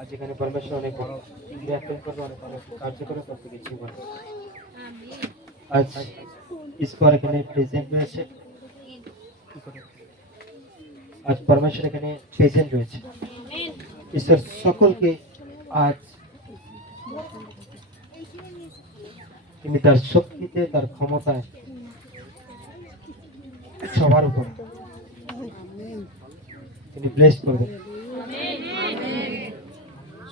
আজ এখানে পরমেশ্বর অনেক বড় ব্যাখ্যান করবে, অনেক অনেক কার্যকরী প্রত্যেকে জীবন। আজ ঈশ্বর এখানে প্রেজেন্ট রয়েছে, আজ পরমেশ্বর এখানে প্রেজেন্ট রয়েছে। ঈশ্বর সকলকে আজ তিনি তার শক্তিতে, তার ক্ষমতায় সবার উপর তিনি ব্লেস করবেন।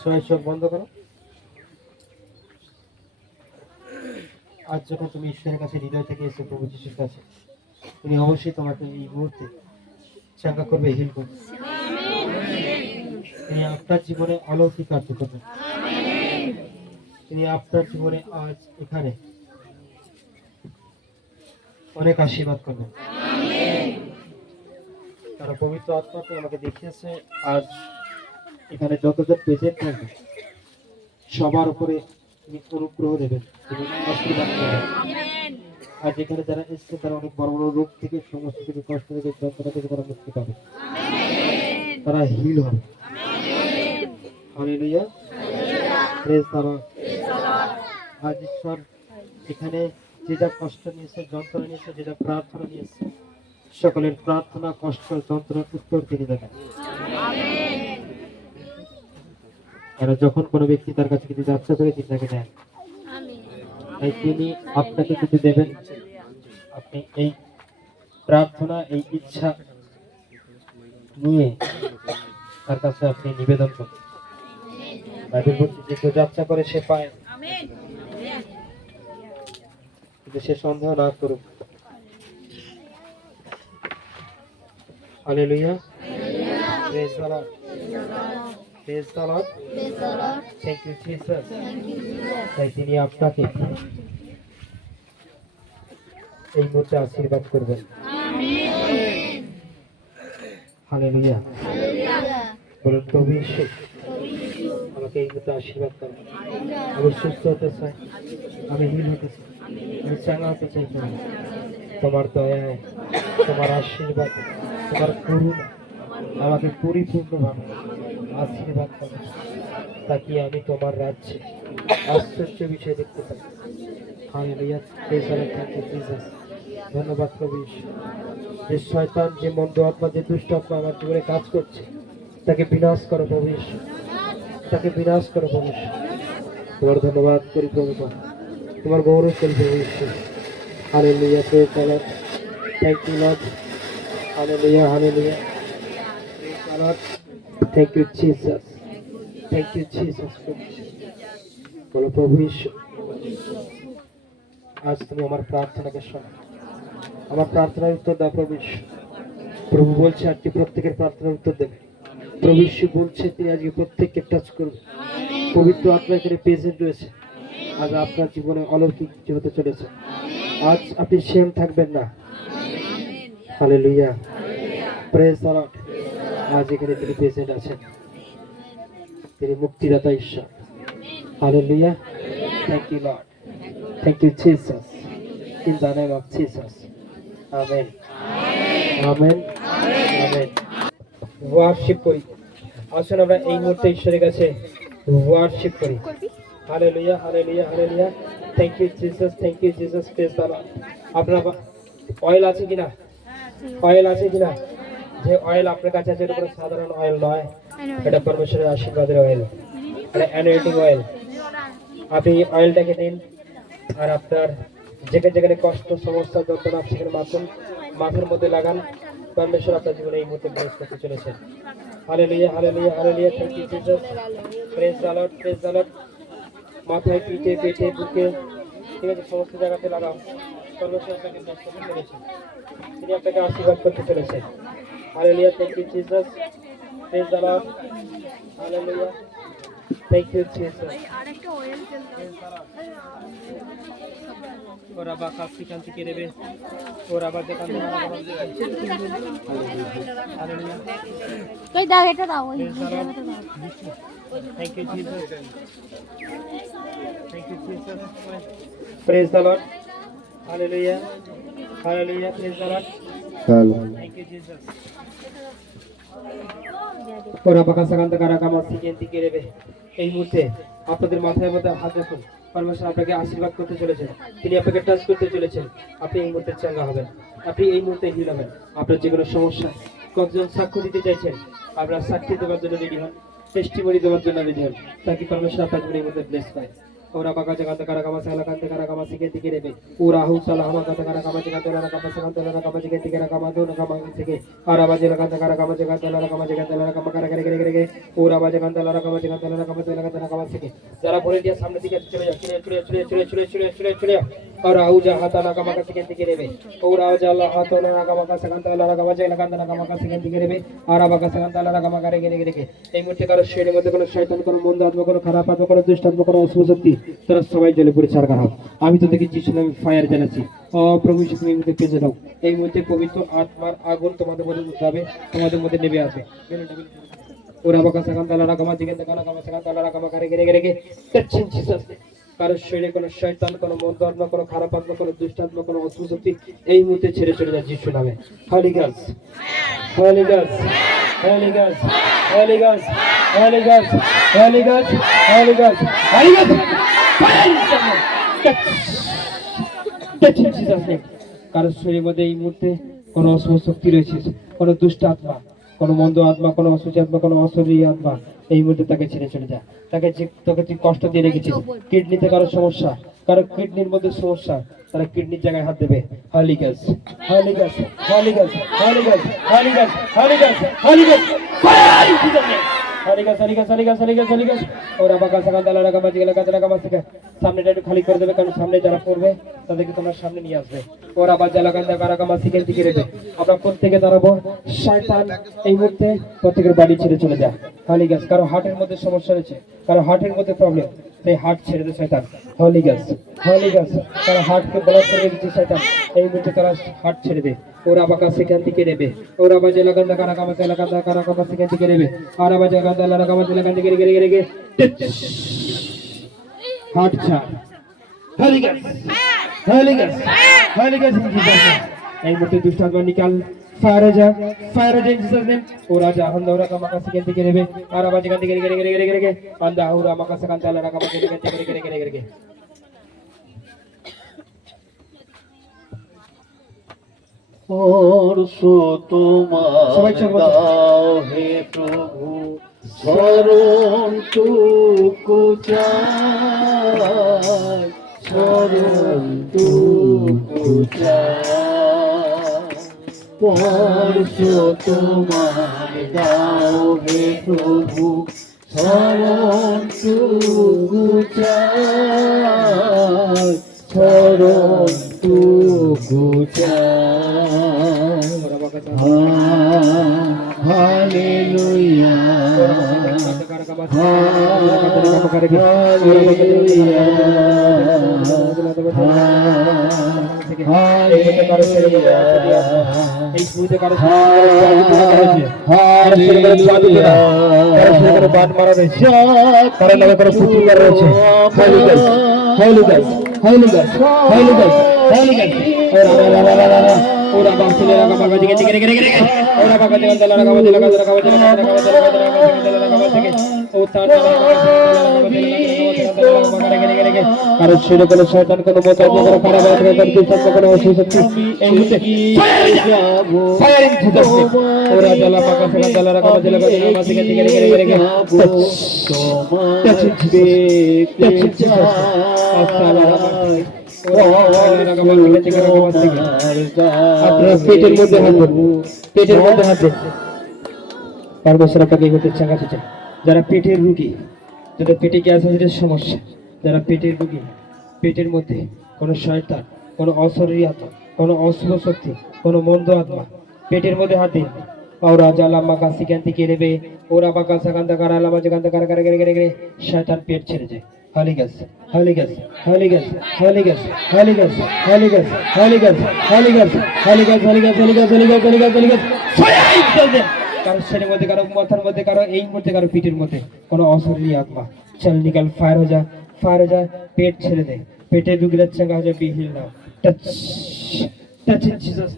সবাই চোখ বন্ধ করো। আজ যখন তুমি ঈশ্বরের কাছে হৃদয় থেকে এসে প্রভু যিশুর কাছে, তিনি অবশ্যই তোমাকে এই মুহূর্তে চাঙ্গা করবে, হিল করবে। তিনি আপনার জীবনে অলৌকিক কার্য করবেন। তিনি আপনার জীবনে আজ এখানে অনেক আশীর্বাদ করবেন। তারা পবিত্র আত্মাকে আমাকে দেখিয়েছে আজ এখানে যতজন প্রেজেন্ট থাকবে সবার উপরে তিনি অনুগ্রহ দেবেন, তিনি আশীর্বাদ করবেন। আজ এখানে যারা এসছে তারা অনেক বড় বড় রোগ থেকে, সমস্ত থেকে, কষ্ট থেকে, যন্ত্রণা থেকে তারা মুক্তি পাবে, তারা হিল হবে। Hallelujah, praise the lord. আজ ঈশ্বর এখানে যেটা কষ্ট নিয়েছে, যন্ত্রণা নিয়েছে, যেটা প্রার্থনা নিয়েছে, সকলের প্রার্থনা, কষ্ট, যন্ত্রণার উত্তর তিনি দেবেন। আর যখন কোনো ব্যক্তি তার কাছে কিছু যাত্রা করে তিনি তাকে দেন, তাই তিনি আপনাকে কিছু দেবেন। আপনি এই প্রার্থনা, এই ইচ্ছা নিয়ে তার কাছে আপনি নিবেদন করুন। বাইবেল বলছে যে কেউ যাত্রা করে সে পায়, কিন্তু সে সন্দেহ না করুক। Hallelujah, praise the lord, praise the lord, thank you Jesus. তাই তিনি আপনাকে এই মুহূর্তে আশীর্বাদ করবেন। হালেলুয়া, বলুন প্রভু যীশু আমাকে এই মুহূর্তে আশীর্বাদ করবেন। আমি সুস্থ হতে চাই, আমি হিল হতে চাই, আমি চাঙ্গা হতে চাই। তোমার দয়ায়, তোমার আশীর্বাদ, তোমার করুণা আমাকে পরিপূর্ণভাবে আশীর্বাদ করবে, তাকে আমি তোমার রাজ্যে আশ্চর্য বিষয় দেখতে পাই। Hallelujah, praise the lord, thank you Jesus. ধন্যবাদ প্রভু যীশু। যে শয়তান, যে মন্দ আত্মা, যে দুষ্ট আত্মা আমার জীবনে কাজ করছে, তাকে বিনাশ করো প্রভু যীশু, তাকে বিনাশ করো প্রভু যীশু। তোমার ধন্যবাদ করি প্রভু, তোমার গৌরব করি প্রভু যীশু। Hallelujah, praise the lord, thank you lord. Hallelujah, hallelujah, praise the lord, thank you Jesus, thank you Jesus. বলো প্রভু যীশু, আজ তুমি আমার প্রার্থনাকে শোনো, আমার প্রার্থনার উত্তর দাও প্রভু যীশু। প্রভু বলছে আজকে প্রত্যেকের প্রার্থনার উত্তর দেবে। প্রভু যীশু বলছে তিনি আজকে প্রত্যেককে টাচ করবে। পবিত্র আত্মা এখানে প্রেজেন্ট রয়েছে। আজ আপনার জীবনে অলৌকিক কিছু হতে চলেছে। আজ আপনি সেম থাকবেন না। Hallelujah, praise the lord. আজ এখানে তিনি প্রেজেন্ট আছেন, তিনি মুক্তিদাতা ঈশ্বর। Hallelujah, thank you lord, thank you Jesus, in the name of Jesus, amen, amen, amen. Worship করি। আসুন আমরা এই মুহূর্তে ঈশ্বরের কাছে ওয়ার্শিপ করি। Hallelujah, hallelujah, hallelujah, thank you Jesus, thank you Jesus, praise the lord. আপনার অয়েল আছে কিনা? অয়েল আছে কিনা? যে অয়েল আপনার কাছে আছে, এটা কোনো সাধারণ অয়েল নয়, এটা পরমেশ্বরের আশীর্বাদের অয়েল, এটা অ্যানোয়েন্টিং অয়েল। আপনি অয়েলটাকে নিন আর আপনার যেখানে যেখানে কষ্ট, সমস্যা, যন্ত্রণা সেখানে মাথার মধ্যে লাগান। পরমেশ্বর আপনার জীবনে এই মুহূর্তে ব্লেস করতে চলেছেন। Hallelujah, hallelujah, hallelujah, thank you Jesus, praise the lord, praise the lord. মাথায়, পিঠে, পেটে, বুকে, ঠিক আছে, সমস্ত জায়গাতে লাগাও। পরমেশ্বর আপনাকে ব্লেস করতে চলেছেন, তিনি আপনাকে আশীর্বাদ করতে চলেছেন। Hallelujah, thank you Jesus, praise the lord, hallelujah, thank you Jesus. ওরা বা কাপটি কান্তি কে দেবে, ওরা বা যেখান থেকে কই দাও, এটা দাও, ওই thank you Jesus, thank you Jesus, praise the lord, hallelujah, hallelujah, praise the lord, thank you Jesus. ওরা বাঁকা সাকান্ত কারা কামা সিকেন দিকে রেবে। এই মুহূর্তে আপনাদের মাথায় মধ্যে হাত রাখুন। পরমেশ্বর আপনাকে আশীর্বাদ করতে চলেছেন, তিনি আপনাকে টাচ করতে চলেছেন। আপনি এই মুহূর্তে চাঙ্গা হবেন, আপনি এই মুহূর্তে হিল হবেন। আপনার যে কোনো সমস্যা, কতজন সাক্ষ্য দিতে চাইছেন, আপনার সাক্ষী দেওয়ার জন্য রেডি হন, টেস্টিমনি দেওয়ার জন্য রেডি হন, তাকে পরমেশ্বর আপনার জীবনের মধ্যে ব্লেস পায়। ওরা বাঁকা জাগাতে কারা কামা সালা কান্তে কারা কামা সিকেন দিকে রেবে। ওরা হুসালা হামা কাতে কারা কামা জাগাতে লারা কামা সাকান্তে লারা কামা জিকে দিকে কারা কামা দোনো কামা সিকে। আর আবাজে লাগাতে কারা কামা জাগাতে লারা কামা জাগাতে লারা কামা কারা করে করে করে। ওরা বাজে কান্তে লারা কামা জাগাতে লারা কামা জাগাতে লারা কামা সিকে। যারা ভলেন্টিয়ার সামনে দিকে চলে যাও, চলে যাও। और आउजा हाताला कामा का सिकेन दिखे रेबे। और आउजा अल्लाह हातोला कामा का सकांता अल्लाह कामा जायला कांता कामा का सिकेन दिखे रेबे। আর আবা का सकांता अल्लाह कामा करे गेले गेले। এই মুহূর্তে কারো শরীরের মধ্যে কোনো শয়তান, কোনো মন্দ আত্মা, কোনো খারাপ আত্মা, কোনো দুষ্ট আত্মা, কোনো অশুভ শক্তি, তারা সবাই জ্বলে পুড়ে ছারখার হোক। আমি তো দেখি যিশু নামে ফায়ার জ্বালাচ্ছি। ও প্রভু যিশু এই মুহূর্তে পেজে দাও। এই মুহূর্তে পবিত্র আত্মার আগুন তোমাদের মধ্যে উঠাবে, তোমাদের মধ্যে নেমে আসবে। और आबा का सकांता अल्लाह कामा जिके कामा सकांता अल्लाह कामा करे गेले गेले। दक्षिण जीसस কারো শরীরে কোনো শয়তান, কোনো মন্দ আত্মা, কোনো খারাপ আত্মা, কোনো দুষ্ট আত্মা, কোনো অশুভ শক্তি এই মুহূর্তে ছেড়ে চলে যায় যিশু নামে। হলি গাস, হলি গাস, হলি গাস, হলি গাস, হলি গাস, হলি গাস, হলি গাস, হলি গাস। কারো শরীরের মধ্যে এই মুহূর্তে কোনো অশুভ শক্তি রয়েছে, কোনো দুষ্ট আত্মা, কোনো মন্দ আত্মা, কোনো অসুচি আত্মা, কোনো অশরীরী আত্মা এই মুহূর্তে তাকে ছেড়ে চলে যায়। তোকে তুই কষ্ট দিয়ে রেখেছিস। কিডনিতে কারো সমস্যা, কারো কিডনির মধ্যে সমস্যা, তারা কিডনির জায়গায় হাত দেবে। হলি গাস, হলি গাস, হলি গাস, হলি গাস, হলি গাস, হলি গাস, হলি গাস, হলি গাস, হলি গাস, হলি গাস, হলি গাস, হলি গাস। ওরা বাঁকা সাকান্তা লারা কামা জিগলা কাতরা কামা সিকা। সামনেটা একটু খালি করে দেবে, কারণ সামনে যারা পড়বে তাদেরকে তোমরা সামনে নিয়ে আসবে। ওরা বাজালা কান্দা কারা কামা সিকেন দিকে রেবে। আমরা প্রত্যেকে দাঁড়াবো। শয়তান এই মুহূর্তে প্রত্যেকের বাড়ি ছেড়ে চলে যায়। হলি গাস। কারো হার্টের মধ্যে সমস্যা রয়েছে, কারো হার্টের মধ্যে প্রবলেম, সেই হার্ট ছেড়ে দে শয়তান। হলি গাস, হলি গাস। কারো হার্টকে ব্লক করে দিচ্ছে শয়তান, এই মুহূর্তে তারা হার্ট ছেড়ে দে। ওরা বাঁকা সেখান থেকে নেবে। ওরা বাজে লাগান্দা কারা কামা সেলা কান্দা কারা কামা সেখান থেকে নেবে। আর বাজে লাগান্দা লারা কামা সেলা কান্দা গেরে গেরে গেরে গেরে। হার্ট ছাড়। হলি গাস, হলি গাস, হলি গাস। এই মুহূর্তে দুষ্ট আত্মা নিকাল। फायर हो जा इन जीसस नेम। ओरा जा हंदौरा का मका सिकेन दिखे रेबे। आरा बाजे गंदे गरे गरे गरे गरे गरे गरे अंदा हुरा मका सकान ताला का मका गरे गरे गरे गरे गरे। और सो तुम्हार दाओ हे प्रभु शरण तुकु चाय, शरण तुकु चाय। और सो तुम्हार दाओ हे प्रभु शरण तुकु चाय, शरण तुकु चाय। Hallelujah, Ora bangsa lera kama gaji gede gede gede. Ora bangsa dengan dalam kama dalam kama dalam kama dalam kama dalam kama dalam. Utar Karo shiro kono shaitan kono mota kono para baat kono kisah kono osi sakti. Fire in Jesus name. Ora jala bangsa dengan dalam kama dalam kama dalam kama gede gede gede gede. Touch it Jesus. Touch it Jesus. Assalamualaikum. আপনারা পেটের মধ্যে হাত দেন, পেটের মধ্যে হাত দেন। পারমেশ্বর আপনাকে এই করতে চাঙ্গা চাই। যারা পেটের রোগী, যাদের পেটে গ্যাস অ্যাসিডের সমস্যা, যারা পেটের রোগী, পেটের মধ্যে কোনো শয়তান, কোনো অশরীরী আত্মা, কোনো অশুভ শক্তি, কোনো মন্দ আত্মা, পেটের মধ্যে হাত দিন। और आजा लम्मा का सिकंती के रेबे ओरा बाका सकांता करा लम्मा जगंता करा करे करे करे शैतान पेट छिड़ जाए। Holy Ghost, Holy Ghost, Holy Ghost, Holy Ghost, Holy Ghost, Holy Ghost, Holy Ghost, Holy Ghost, Holy Ghost, Holy Ghost, Holy Ghost, Holy Ghost, Holy Ghost, Holy Ghost, fire চল দে। কারো শরীরের মধ্যে, কারো মাথার মধ্যে, কারো এই মুহূর্তে, কারো পিঠের মধ্যে কোনো অশরীরী আত্মা চল নিকাল। ফায়ার हो जा, फायर हो जा। पेट ছেড়ে দে, পেটে রোগীরা চাঙ্গা হয়ে যাবে। Heal now. Touch touch in Jesus.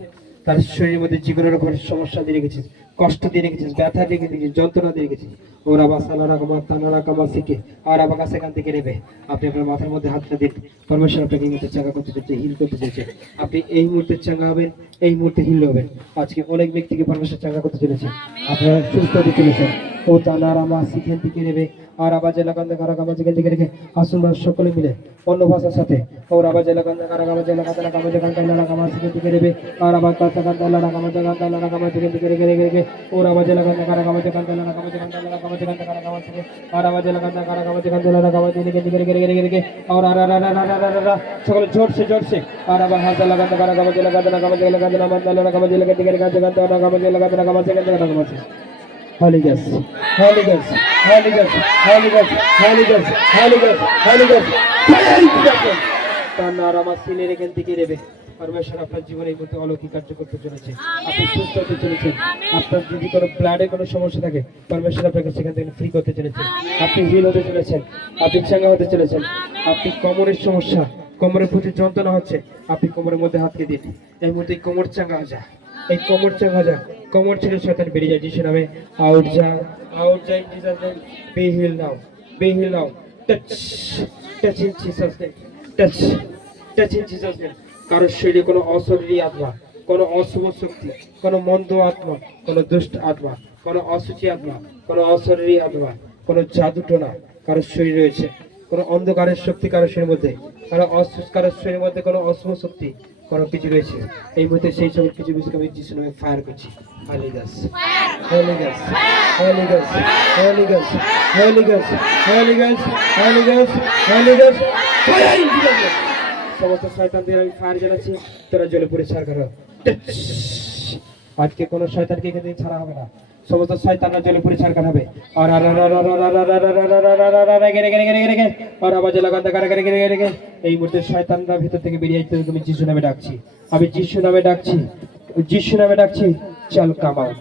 তার শরীরের মধ্যে যে কোনো রকমের সমস্যা দিয়ে রেখেছিস, কষ্ট দিয়ে রেখেছিস, ব্যথা দিয়ে রেখেছিস, যন্ত্রণা দিয়ে রেখেছিস, ওরা বাসালারা কামা তানারা কামা শিখে আর আবার কাছে এখান থেকে নেবে। আপনি আপনার মাথার মধ্যে হাতটা দিন। পরমেশ্বর আপনাকে এই মুহূর্তে চাঙ্গা করতে চাইছে, হিল করতে চাইছে। আপনি এই মুহূর্তে চাঙ্গা হবেন, এই মুহূর্তে হিল হবেন। আজকে অনেক ব্যক্তিকে পরমেশ্বর চাঙ্গা করতে চলেছে, আপনারা সুস্থ হতে চলেছেন। ও তানারা মা শিখেন থেকে নেবে আর আবার জেলাকান্দা কারাগামা যেখান থেকে রেখে আসুন সকলে মিলে অন্য ভাষার সাথে ওর আবার জেলাকান্দা কারাগামা জেলাকান্দা কামা যেখান থেকে লাগামা সেখান থেকে নেবে আর আবার কাছাকান্দা লাগামা যেখান লাগামা যেখান থেকে রেখে রেখে রেখে ওর আবার জেলাকান্দা কারাগামা যেখান লাগামা যেখান লাগামা যেখান কারাগামা থেকে আর আবার জেলাকান্দা কারাগামা যেখান লাগামা থেকে রেখে রেখে রেখে রেখে আর আর আর সকলে জোরসে জোরসে আর আবার হাত লাগান্দা কারাগামা জেলাকান্দা লাগামা জেলাকান্দা লাগামা জেলাকান্দা থেকে রেখে যেখান লাগামা জেলাকান্দা লাগামা সেখান থেকে লাগামা Holy Ghost, Holy Ghost, Holy Ghost, Holy Ghost, Holy Ghost, Holy Ghost, Holy Ghost, তার নাম আমার সিনের এখান থেকে নেবে। পরমেশ্বর আপনার জীবনে এই মধ্যে অলৌকিক কার্য করতে চলেছে। আপনি সুস্থ হতে চলেছেন। আপনার যদি কোনো ব্লাডে কোনো সমস্যা থাকে, পরমেশ্বর আপনাকে সেখান থেকে ফ্রি করতে চলেছে। আপনি হিল হতে চলেছেন, আপনি চাঙ্গা হতে চলেছেন। আপনি কোমরের সমস্যা, কোমরের প্রতি যন্ত্রণা হচ্ছে, আপনি কোমরের মধ্যে হাতকে দিন। এই মুহূর্তে কোমর চাঙ্গা হয়ে যায়, এই কোমর চাঙ্গা যা, কোমর ছেড়ে শয়তান বেরিয়ে যায় যিশু নামে। আউট যা, আউট যা in Jesus name. Be heal now, be heal now. Touch, touch in Jesus name. Touch, touch in Jesus name. কারো শরীরে কোনো অশরীরী আত্মা, কোনো অশুভ শক্তি, কোনো মন্দ আত্মা, কোনো দুষ্ট আত্মা, কোনো অসুচি আত্মা, কোনো অশরীরী আত্মা, কোনো জাদুটোনা কারো শরীর রয়েছে, কোনো অন্ধকারের শক্তি কারো শরীরের মধ্যে, কারো শরীরের মধ্যে কোনো অশুভ শক্তি কোনো কিছু রয়েছে, এই মুহূর্তে সেই সব কিছু বিষয়কে আমি যিশু নামে ফায়ার করছি। Holy Ghost, Holy Ghost, Holy Ghost, Holy Ghost, Holy Ghost, Holy Ghost, Holy Ghost, Holy Ghost, fire in Jesus name. সমস্ত শয়তানদের আমি ফায়ার জ্বালাচ্ছি, তোরা জ্বলে পুড়ে ছাড় করো। আজকে কোনো শয়তানকে এখান থেকে ছাড়া হবে না, সমস্ত শয়তানরা জ্বলে পুড়ে ছাড় হবে। আর আর আর আর আর আর আর আর আর আবার জেলাকান্দা কারাগারে গেরে গেরে এই মুহূর্তে শয়তানরা ভিতর থেকে বেরিয়ে আসতে তুমি যিশু নামে ডাকছি, আমি যিশু নামে ডাকছি, যিশু নামে ডাকছি। চল come out,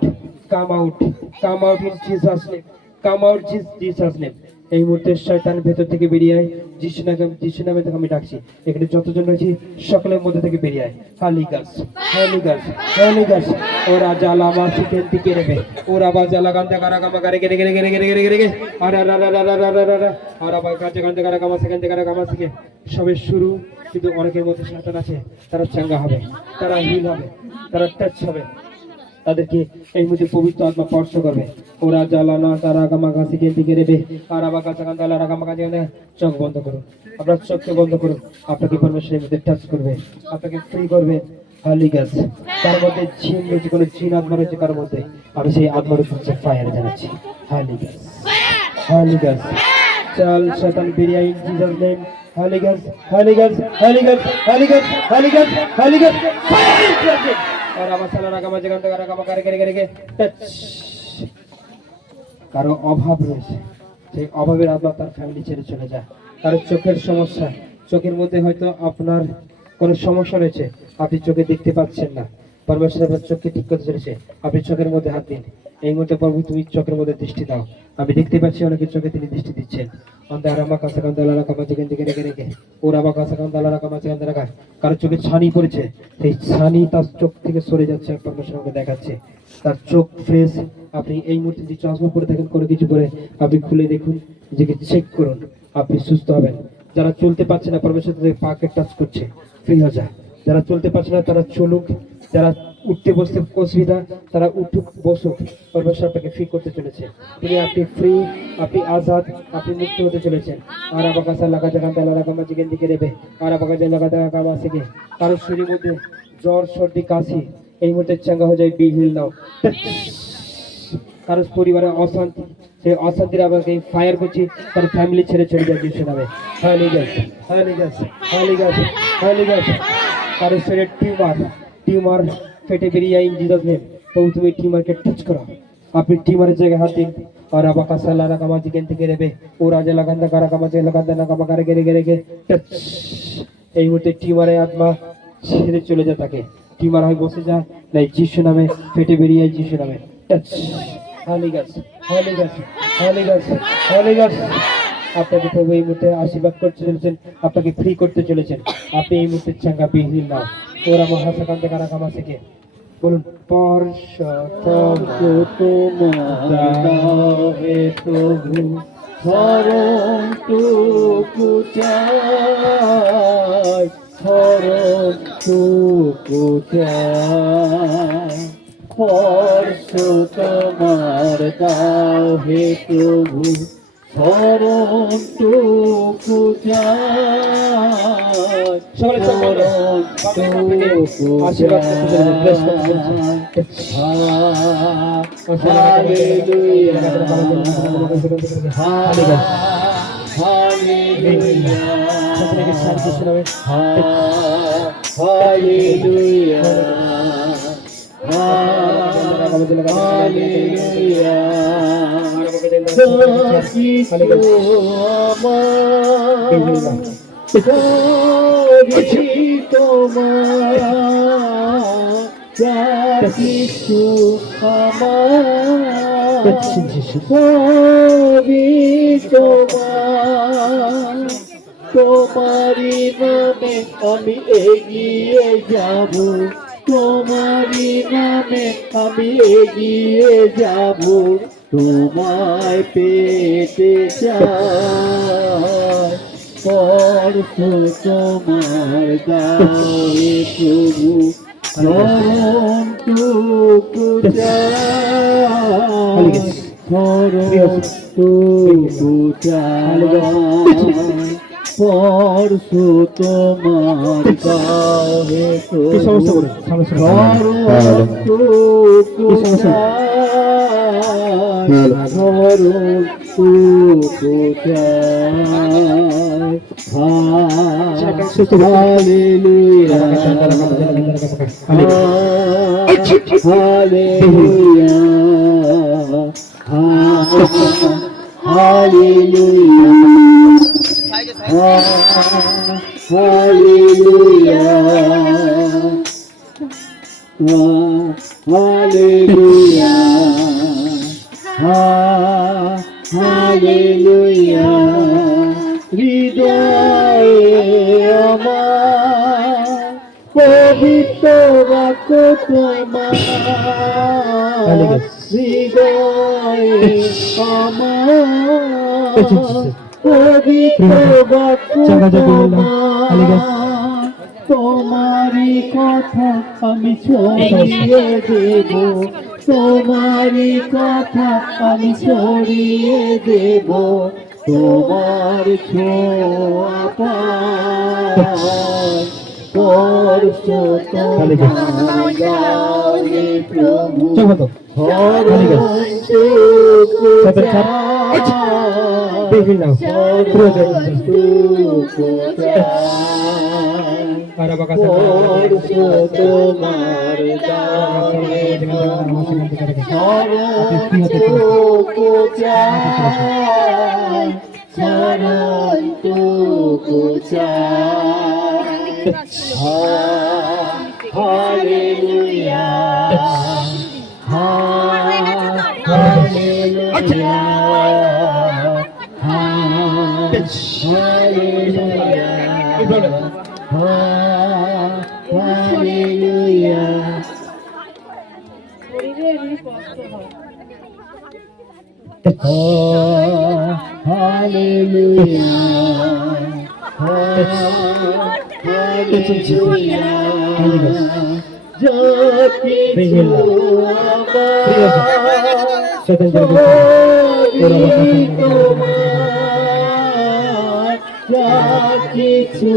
come out, come out in Jesus name, come out Jesus name. এই মুহূর্তে শয়তান ভেতর থেকে বেরিয়ে আয়, যিশু নামে থেকে আমি ডাকছি। এখানে যতজন রয়েছে সকলের মধ্যে থেকে বেরিয়ে আয়। Holy Ghost, Holy Ghost, Holy Ghost, ওরা জ্বালামা শিখেন থেকে নেবে, ওরা বা জ্বালাগান্দা কারাগামা গারে গেরে গেরে গেরে গেরে গেরে গেরে গেরে আর আর আর আর আর আর আর আর আবার কাছে কান্দা কারাগামা সেখান থেকে কারাগামা শিখে সবে শুরু। কিন্তু অনেকের মধ্যে শয়তান আছে, তারা চাঙ্গা হবে, তারা হিল হবে, তারা টাচ হবে, তাদেরকে এই মুহূর্তে পবিত্র আত্মা স্পর্শ করবে। ওরা জ্বালানা তারা গামা গাছি থেকে নেবে আর আবার কাছে কান্দা গামা গাছে চোখ বন্ধ করুন, আপনার চোখকে বন্ধ করুন। আপনাকে পরমেশ্বরের মধ্যে টাচ করবে, আপনাকে ফ্রি করবে। Holy Ghost, তার মধ্যে জিন রয়েছে, কোনো জিন আত্মা রয়েছে কার মধ্যে, আমি সেই আত্মার উপরে ফায়ার জানাচ্ছি। Holy Ghost, Holy Ghost, চল শয়তান বেরিয়ে in Jesus name. Holy Ghost, Holy Ghost, Holy Ghost, Holy Ghost, Holy Ghost, Holy Ghost, fire in Jesus name. और আবার সালা রাগামা যেখান থেকে রাগামা করে করে করে টাচ। কারো অভাব রয়েছে, সেই অভাবের আত্মা তার ফ্যামিলি ছেড়ে চলে যায়। কারো চোখের সমস্যা, চোখের মধ্যে হয়তো আপনার কোনো সমস্যা রয়েছে, আপনি চোখে দেখতে পাচ্ছেন না, পরমেশ্বর আপনার চোখকে ঠিক করতে চলেছে। আপনি চোখের মধ্যে হাত দিন, এই মুহূর্তে প্রভু তুমি চোখের মধ্যে দৃষ্টি দাও। আমি দেখতে পাচ্ছি অনেকের চোখে তিনি দৃষ্টি দিচ্ছেন। কারো চোখে ছানি পড়েছে, সেই ছানি তার চোখ থেকে সরে যাচ্ছে, পরমেশ্বরকে দেখাচ্ছে তার চোখ ফ্রেশ। আপনি এই মুহূর্তে যে চশমা পরে থাকেন কোনো কিছু করে আপনি খুলে দেখুন, নিজেকে চেক করুন, আপনি সুস্থ হবেন। যারা চলতে পারছে না পরমেশ্বর তাদের পাকে টাচ করছে, ফ্রি হয়ে যায়। যারা চলতে পারছে না তারা চলুক, যারা উঠতে বসতে অসুবিধা তারা উঠুক বসুক, পরমেশ্বর আপনাকে ফ্রি করতে চলেছে। তিনি আপনি ফ্রি, আপনি আজাদ, আপনি মুক্ত হতে চলেছেন। আর আবার কাছে লাগা জায়গা তেলা রাখামা চিকেন দিকে নেবে আর আবার কাছে লাগা দেখা কামা থেকে কারো শরীরের মধ্যে জ্বর সর্দি কাশি এই মুহূর্তে চাঙ্গা হয়ে যায়। বি হিল নাও। কারো পরিবারের অশান্তি, সেই অশান্তির আমাকে ফায়ার করছি, তার ফ্যামিলি ছেড়ে চলে যায় যিশু নামে। Holy Ghost, Holy Ghost, Holy Ghost, Holy Ghost, কারো শরীরে টিউমার ফেটে বেরিয়ে যায় ইন জিসাস নেম। তবু তুমি টিউমারকে টাচ করো, আপনি টিউমারের জায়গায় হাত দিন और अब का साला रखा माजी के अंतिके रेबे और आज लगांदा करा का माजी लगांदा ना का मकारे गेरे गेरे के टच এই মুহূর্তে টিউমারে আত্মা ছেড়ে চলে যায়, তাকে টিউমার হয় বসে যায় নাই যিশু নামে ফেটে বেরিয়ে যায় যিশু নামে touch. Holy Ghost, Holy Ghost, Holy Ghost, Holy Ghost, আপনাকে প্রভু এই মুহূর্তে আশীর্বাদ করতে চলেছেন, আপনাকে ফ্রি করতে চলেছেন। আপনি এই মুহূর্তে চাঙ্গা বি হিল নাও ওরা মহাসাকান্তে কারা কামা থেকে বলুন পরশতম তোমার দাও হে প্রভু শরণ টুকু চাই শরণ টুকু চাই স্পর্শ তোমার দাও হে প্রভু শরণ টুকু চাই সকলে শরণ টুকু আশীর্বাদ করতে চলবেন। Bless করতে চলবেন। সকলকে শান্তি শোনাবেন। কিছু আমার সবই তোমার তোমারি নামে আমি এগিয়ে যাব তোমারি নামে আমি এগিয়ে যাব তোমায় পেতে চাই স্পর্শ তোমার দাও হে প্রভু শরণ টুকু চাই শরণ টুকু চাই স্পর্শ তোমার দাও হে কি সমস্যা প্রভু করে সমস্যা শরণ টুকু চাই শরণ টুকু চাই hallelujah hallelujah hallelujah hallelujah hallelujah hallelujah হৃদয়ে আমার পবিত্র বাক্য তোমার হৃদয়ে আমার পবিত্র বাক্য তোমার তোমারি কথা আমি ছড়িয়ে দেব তোমারি কথা আমি ছড়িয়ে দেব তোমার ছোঁয়া পাই স্পর্শ তোমার দাও হে প্রভু শরণ টুকু চাই শরণ টুকু চাই স্পর্শ তোমার দাও হে প্রভু শরণ টুকু চাই শরণ টুকু চাই হালেলুয়া হালেলুয়া হালেলুয়া কিছু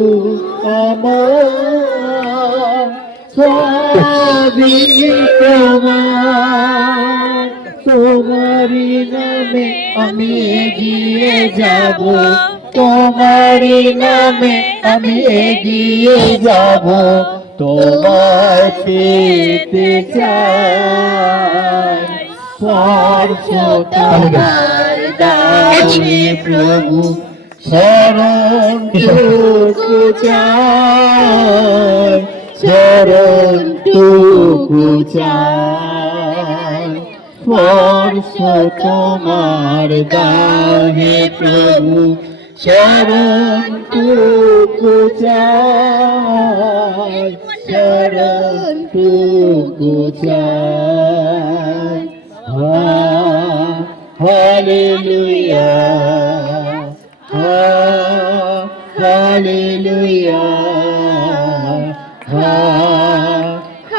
আমার সবই তোমার তোমারি নামে আমি এগিয়ে যাব তোমারি নামে আমি এগিয়ে যাব তোমায় পেতে চাই স্পর্শ তোমার দাও হে প্রভু শরণ টুকু চাই শরণ টুকু চাই স্পর্শ তোমার দাও হে প্রভু শরণ টুকু চাই চরণ টুকু চাই। Hallelujah, hallelujah,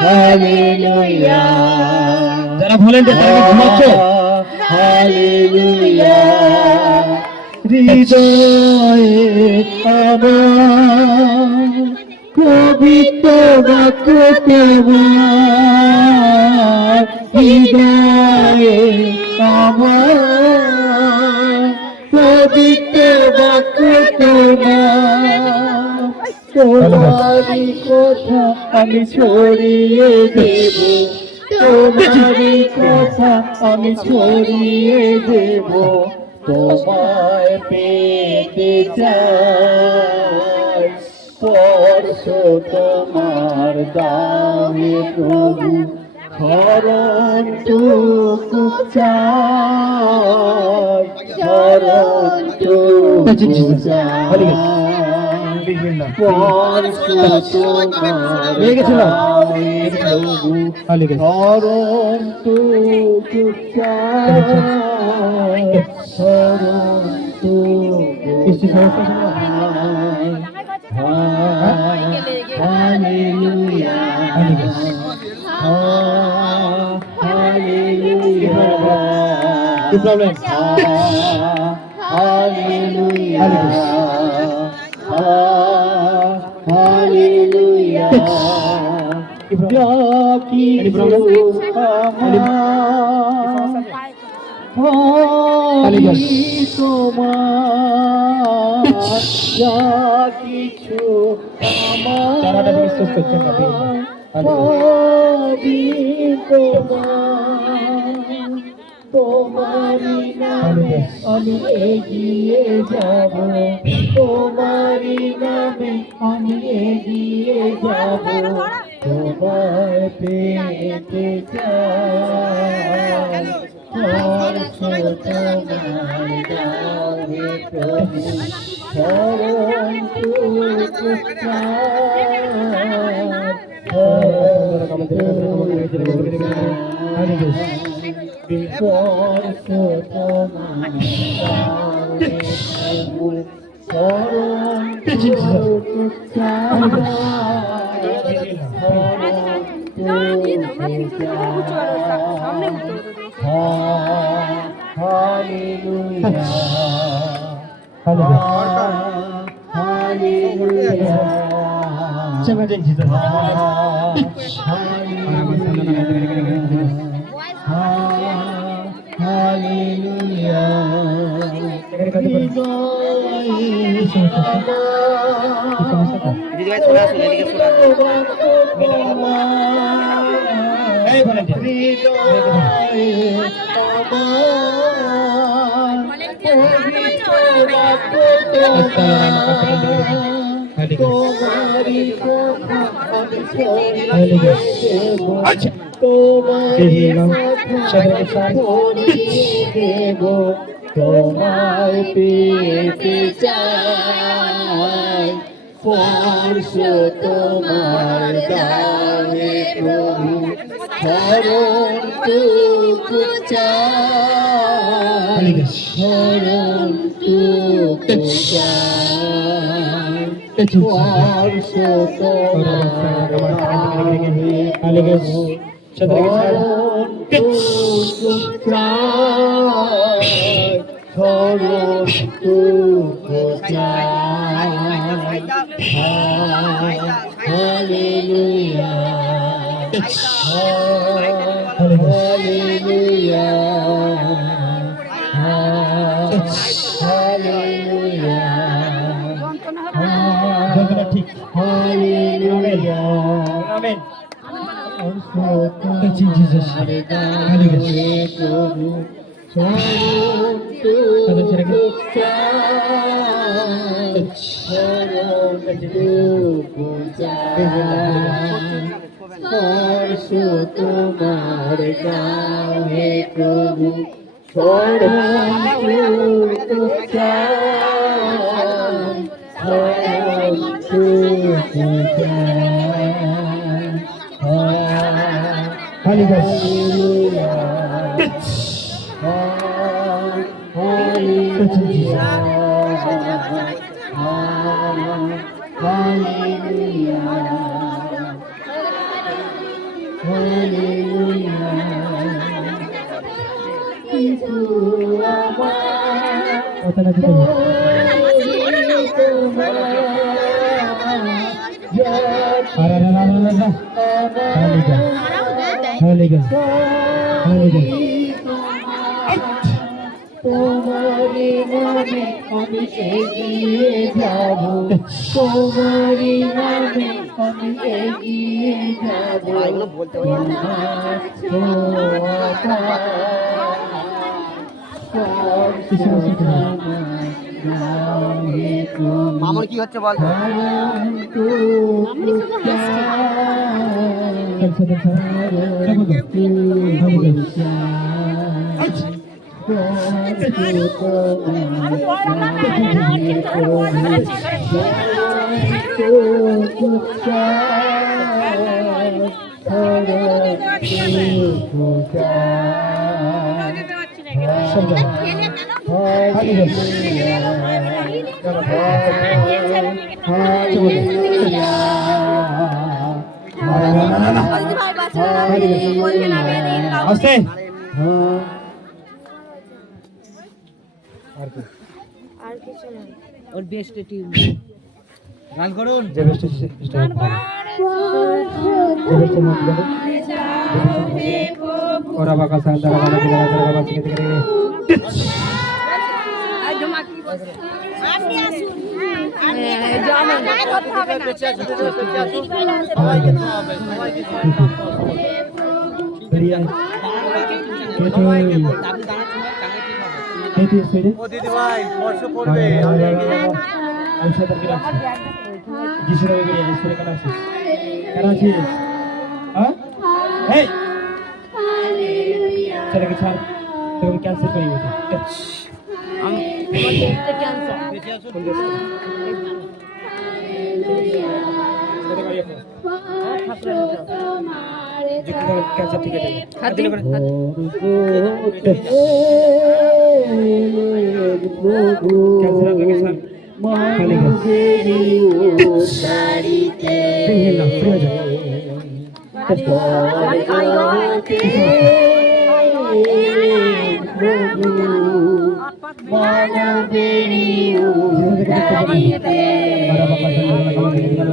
hallelujah. যারা ভলেন্টিয়ার তারা ঘুমাচ্ছ, হালেলুয়া। হৃদয়ে আমার পবিত্র বাক্য তোমার, হৃদয়ে আমার পবিত্র বাক্য তোমার। তোমারই কথা আমি ছড়িয়ে দেব, তোমারই কথা আমি ছড়িয়ে দেব। তোমায় পেতে চাই, স্পর্শ তোমার দাও হে প্রভু, শরণটুকু চাই, শরণটুকু চাই। স্পর্শ তোমার দাও হে প্রভু, শরণটুকু চাই, শরণটুকু চাই। Hallelujah, hallelujah, hallelujah, hallelujah. যা কিছু আমার তোমার, যা কিছু আমার তোমারি নামে আমি এগিয়ে যাব, তোমারি নামে আমি এগিয়ে যাব। তোমায় পেতে চাই, স্পর্শ তোমার দাও হে প্রভু, শরণটুকু চাই, শরণটুকু চাই। স্পর্শ তোমার দাও হে প্রভু, শরণটুকু চাই, তোমারি কথা আমি ছড়িয়ে দেব, তোমারি কথা ছড়িয়ে দেব। তোমায় পেতে চাই, স্পর্শ তোমার দাও হে প্রভু, শরণটুকু চাই, শরণটুকু চাই। স্পর্শ তোমার দাও হে প্রভু, শরণটুকু চাই, শরণটুকু চাই। হালেলুয়া, হালেলুয়া, হালেলুয়া, ঠিক। Hallelujah. Amen. Thank you, Jesus. Hallelujah. প্রভু, শরণটুকু চাই, শরণটুকু চাই। স্পর্শ তোমার দাও হে প্রভু, শরণটুকু চাই, শরণটুকু চাই। Holy Ghost. Otan aja dulu. Holy Ghost. Holy Ghost. তোমারি নামে আমি এগিয়ে যাব, তোমারি নামে আমি এগিয়ে যাব। মামুর কি হচ্ছে বল? আস্তে ওর বেস্ট টিম গান করুন। যে বেস্ট ওরা বাকা সান্দারা বাকা দিলা তারা বাকা থেকে থেকে দিদি ভাই স্পর্শ করবে। ক্যান্সেল করি ক্যান্সার ঠিক আছে ক্যান্সার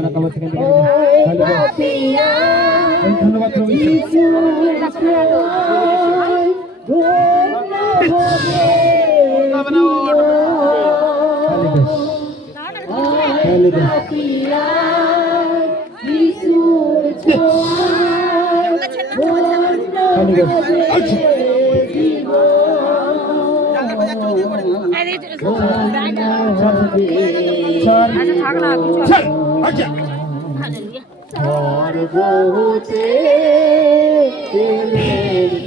আপনাকে স্যার ধন্যবাদ সর্বতে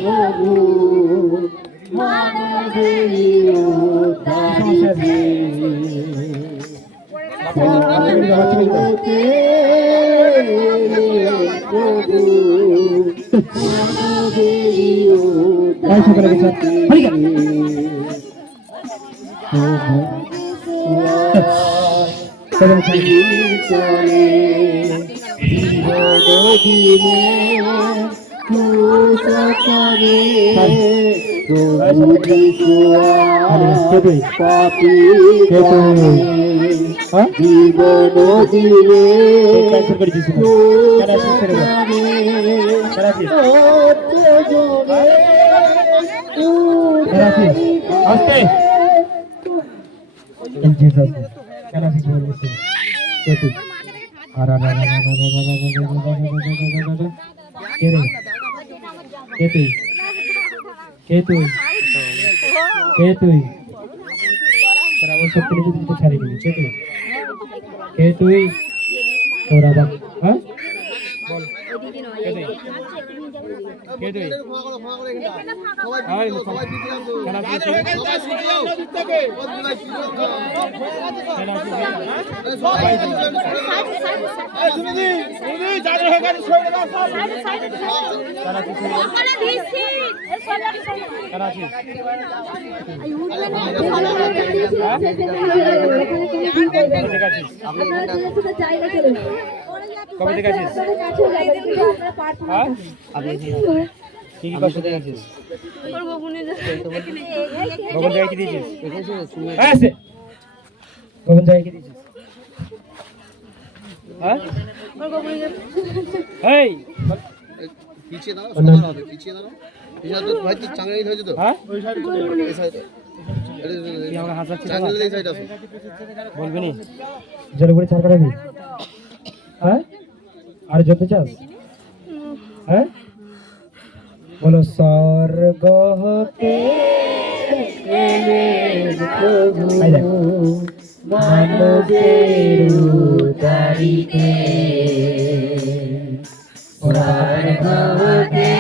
প্রভু মানবের উদ্ধারিতে সর্বতে প্রভু মানবের কে তুই? কবে থেকে আছিস? কি কি কষ্ট দেখেছিস? গোপন জায়গায় কি দিয়েছিস? গোপন জায়গায় কি দিয়েছিস? হ্যাঁ এই পিছিয়ে দাও, সোজা হবে, পিছিয়ে দাও। পিছিয়ে দাও, ভাই তো চাঙ্গা নিতে হয়েছে তো। হ্যাঁ এই সাইডে। কি আমাকে হাসাচ্ছিস? চাঙ্গা নিতে এই সাইডে আসো। বলবি নি জোরে করে চার কাটাবি? হ্যাঁ আর যেতে চাস? হ্যাঁ বলো স্বর্গ হতে এই দেখ। মানবের উদারিতে স্বর্গ হতে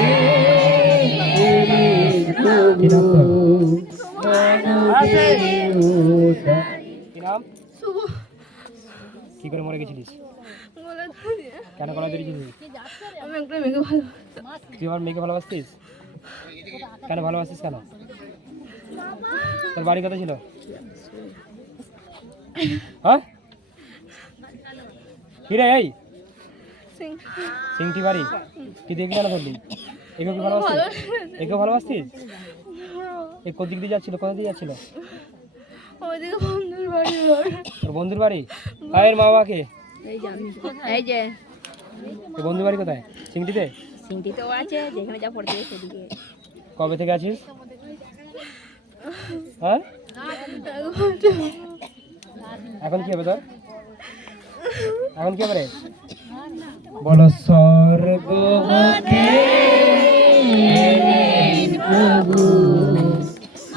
কি নাম তোর? মানবের উদারিতে কি নাম? কি করে মরে গেছিলিস? কেন গলা ধরেছিলিস? আমি একটা মেয়েকে ভালোবাসতাম। তুই আমার মেয়েকে ভালোবাসতিস? কেন ভালোবাসিস কেন? তোর বাড়ি কথা ছিল? হ্যাঁ কি রে এই সিংটি বাড়ি? কি দেখবি কেন ধরলি? একে কি ভালোবাসতিস? একে ভালোবাসতিস? এ কোন দিক দিয়ে যাচ্ছিল? কোথা দিয়ে যাচ্ছিল? ওইদিকে বন্ধুর বাড়ি। তোর বন্ধুর বাড়ি? এর মা বাবাকে? এই যে তোর বন্ধুর বাড়ি কোথায়? সিংটিতে? সিংটি তো আছে, যেখানে যা পড়তে সেদিকে। কবে থেকে আছিস? হ্যাঁ এখন কি হবে তোর? এখন কি হবে রে? বলো স্বর্গ হতে প্রভু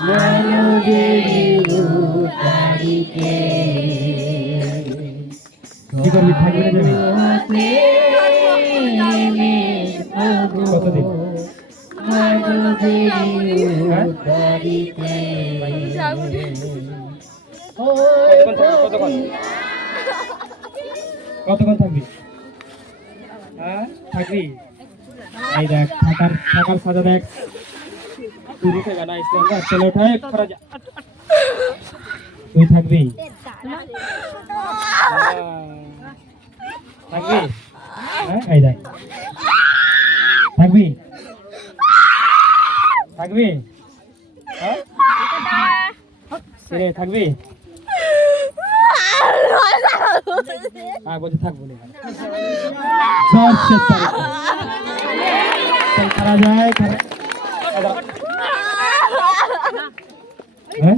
মানবের উদারিতে কি করবি? থাকবি না যাবি? কতদিন? কতক্ষণ কতক্ষণ থাকবি? হ্যাঁ থাকবি? এই দেখ থাকার সাজা দেখ। তুই উঠে না ইসলাম না চলে ওঠা করা যা। তুই থাকবি? থাকবি? হ্যাঁ এই দেখ থাকবি? থাকবি? হ্যাঁ রে থাকবি? হ্যাঁ বলছি থাকবো না। খারা যায় হ্যাঁ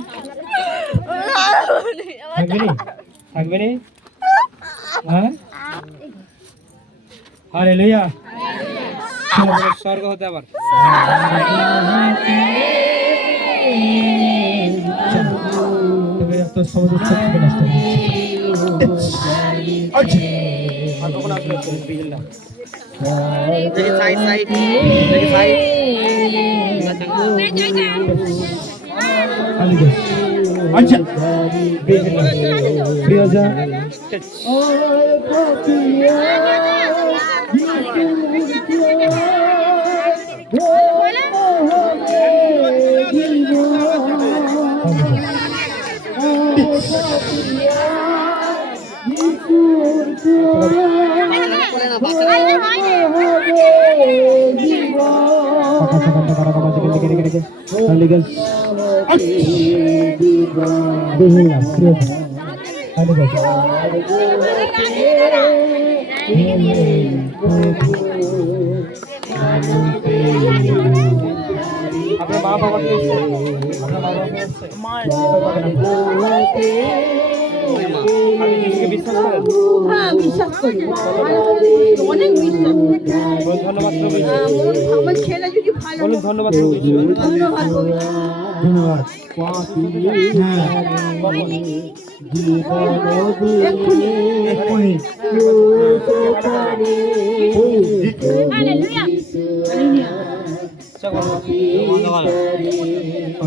থাকবি নি? থাকবি নি? হ্যাঁ হালেলুয়া। চলো বলো স্বর্গ হতে আবার। তো সমাজ থেকে নষ্ট দেখি সাইড সাইড, দেখি সাইড। আচ্ছা প্রিয় যা আপনার মা বাবা কে এসছে? আপনার মা বাবা কে এসছে? আপনি যিশুকে বিশ্বাস করেন? হ্যাঁ বিশ্বাস করি, অনেক বিশ্বাস। বলুন ধন্যবাদ প্রভু যীশু। আমার ছেলে যদি ভালো বলুন ধন্যবাদ প্রভু যীশু। ধন্যবাদ করি। ধন্যবাদ। এক্ষুনি হালেলুয়া। और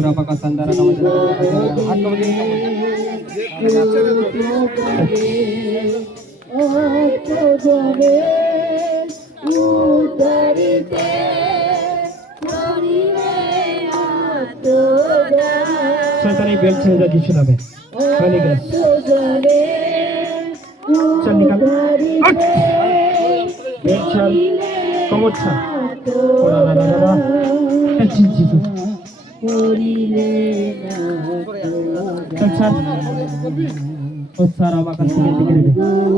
आपका संदारा का मतलब हाथ का मतलब शैतानी बेल्ट ছেড়ে যা কিছু না खाली गैस चल निकाल बेल्ट चल कमर छा ओरा ला ला ला जी जी चल चल ओ सारा बाका से दिखे रे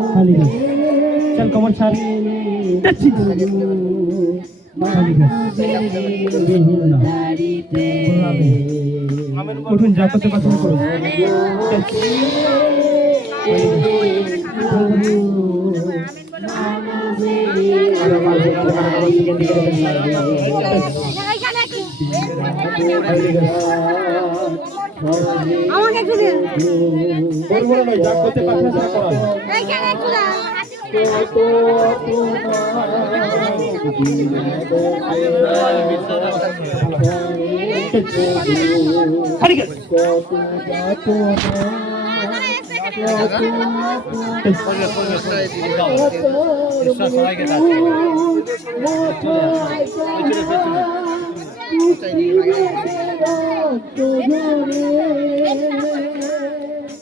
खाली गैस चल कमर छा जी खाली गैस बेहिना उठून जा करते पसंद करो আমাকে একটু দিন বলবো না যা করতে পারছ না করা এইখানে একটু দাও খালি গেছে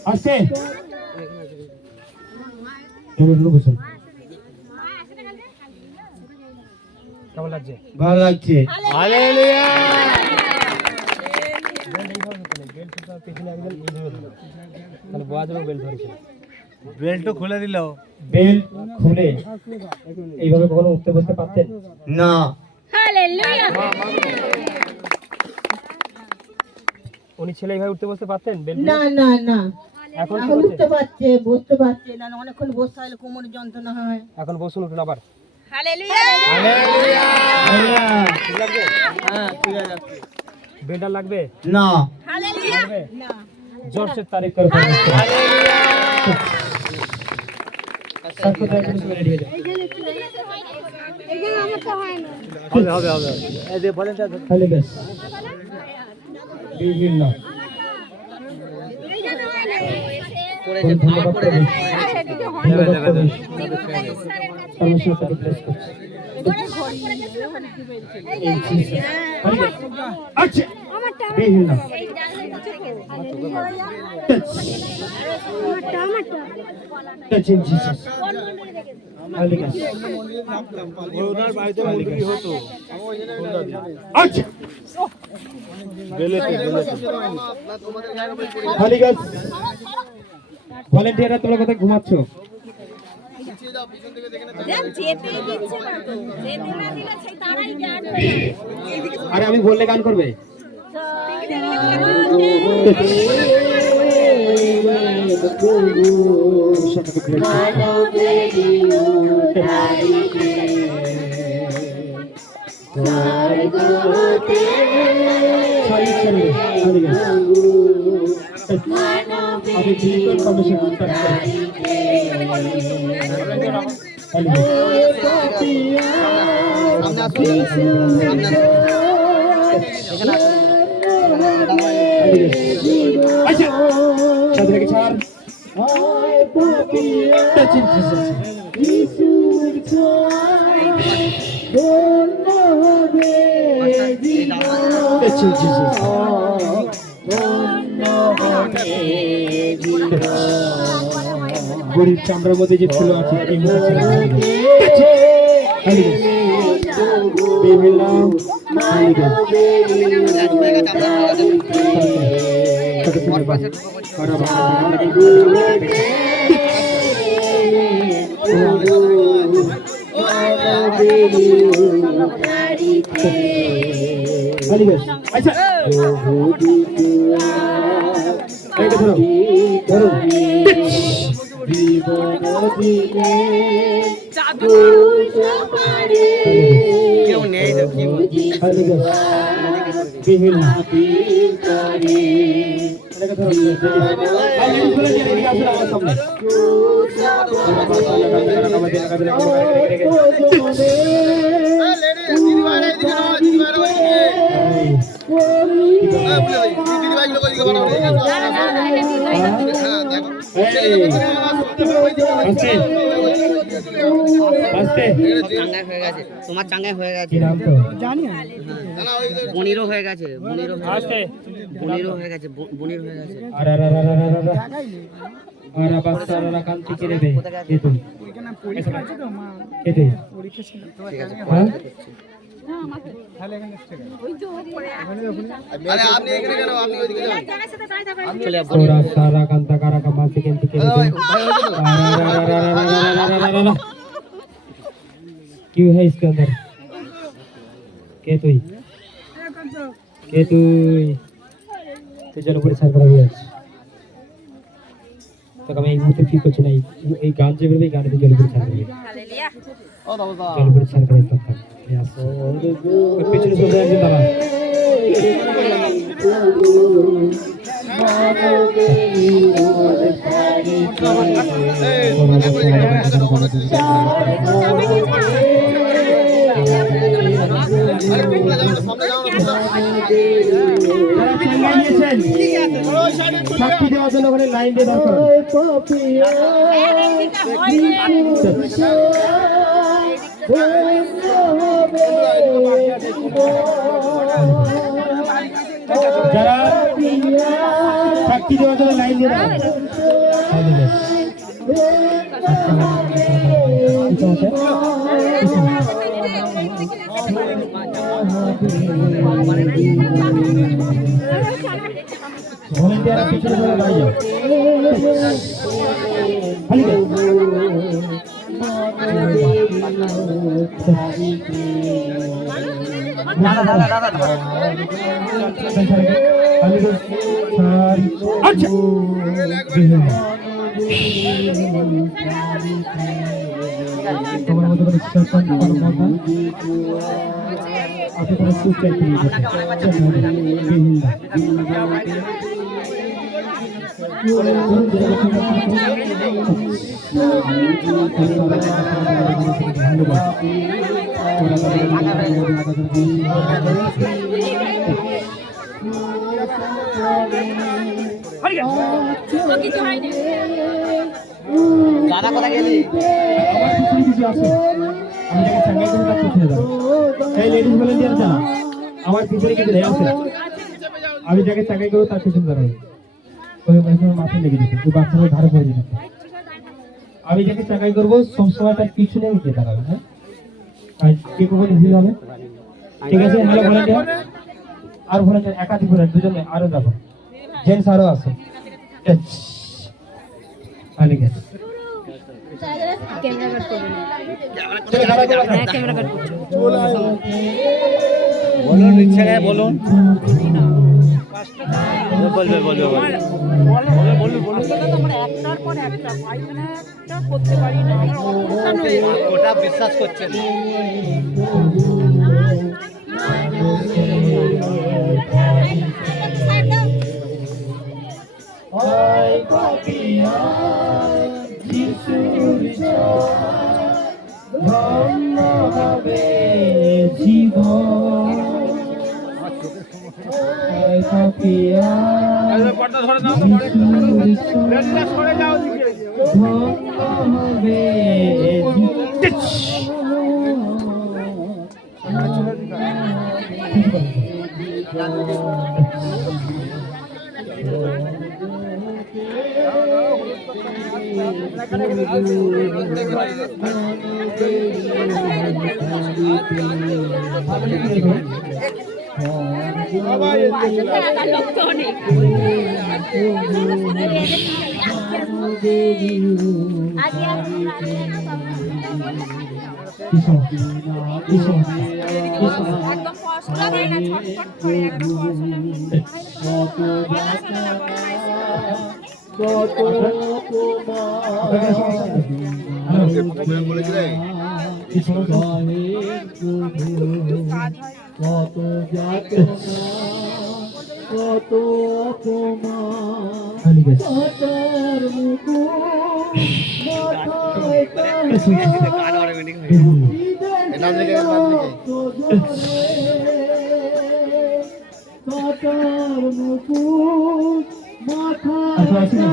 আসছে কেমন লাগছে ভালো লাগছে হালেলুয়া তাহলে বোঝা যাবে বেল্ট ধরেছে বেল্ট খুলে দিল বেল্ট খুলে এইভাবে কখনো উঠতে বসতে পারতেন না হালেলুয়া উনি ছেলে এইভাবে উঠতে বসতে পারতেন বেল্ট না না না এখন এখন উঠতে পারছে বসতে পারছে না অনেকক্ষণ বসতে হলে কোমরে যন্ত্রণা হয় এখন বসুন উঠুন আবার হালেলুয়া ঠিক লাগবে বেল্ট আর লাগবে না হালেলুয়া লাগবে না जोर से तारीफ करो सबको तो एक रेडी हो जाओ এইখানে আমার তো হয় না হবে এই যে ভলেন্টিয়ার খালি বেশ বিভিন্ন এইখানে হয় না পড়েছে ধন্যবাদ করি এদিকে হয় না परमेश्वर का ब्लेस করছি এই চিজ আচ্ছা আমারটা বিভিন্ন এই জানলে কিছু টাচ ইন জিসাস খালি বেশ ওনার বাড়িতে মন্দির হতো আচ্ছা খালি গাছ ভলেন্টিয়াররা তোমরা কোথায় ঘুমাচ্ছ আরে আমি বললে গান করবে अभी बिल्कुल परमिशन अच्छा साथ के चार গরিব চামড়ার মধ্যে যে ছিল আছে এই আচ্ছা ধরো ধরো কেউ নেই তো কি বিভিন্ন হ্যাঁ বলে দিই দিদি ভাইগুলো কই দিকে বানাও রে হ্যাঁ দেখো আস্তে চাঙ্গাই হয়ে গেছে, তোমার চাঙ্গাই হয়ে গেছে, কি নাম তো না ওই বনিরও হয়ে গেছে, বনিরও হয়ে গেছে, আস্তে বনিরও হয়ে গেছে, বনির হয়ে গেছে। আরে আরে আরে আরে আরে আরে বাচ্চা আরে কান্তি কে নেবে কে তুই কে তুই হ্যাঁ আরে আপনি এখানে কেন আপনি ওইদিকে যান চলে যাবো। তোরা সারা কান্তা কারা কামা থেকে কে নেবে क्यों है इसके अंदर के तुई तो चलो बड़े सारे बड़ा है तो कम एक मुझे फील कुछ नहीं एक गान जब भी गाने तो चलो बड़े सारे ও দাদা चलो बड़े सारे करे तब तक यस पिछले सो जाए जिंदा আরে পিছনে যাও সামনে যাও সাক্ষী দেওয়ার জন্য ওখানে লাইন দিয়ে দরকার যারা সাক্ষী দেওয়ার জন্য লাইন দিয়ে দাও ভলেন্টিয়ার পিছনে ধরে দাঁড়িয়ে যাও খালি যাও তোমার মতো করে সরকার আপনি কোনো সুস্থায় ফিরিয়ে দাদা কোথায় গেলি? আমার পিছনে কিছু আছে আমি যাকে চাঙ্গাই করে তার পিছনে যাবো এই লেডিস ভলেন্টিয়ার যা আমার পিছনে কিছু নেই আছে আমি যাকে চাঙ্গাই করবো তার পিছনে দাঁড়াবো ওই মানুষের মাথায় লেগে যেত ওই বাচ্চাদের ধারে পড়ে যেত আমি যাকে চাঙ্গাই করবো সবসময় তার পিছনে আমি গিয়ে দাঁড়াবো হ্যাঁ আর কে কখনো ভুল হবে ঠিক আছে হ্যালো ভলেন্টিয়ার আর ভলেন্টিয়ার একাধিক ভলেন্টিয়ার দুজনে আরো যাবো জেন্টস আরো আছে আরে গেছে বলুন ইচ্ছা গায়ে বলুন বলবে বলবে ওটা বিশ্বাস করছেন ধন্য হবে জীবন ধন্য হবে একদম পড়াশোনা হয় না, ছটফট করে একদম পড়াশোনা বলেছিলে কত কত অপমান কতর আচ্ছা আছে না?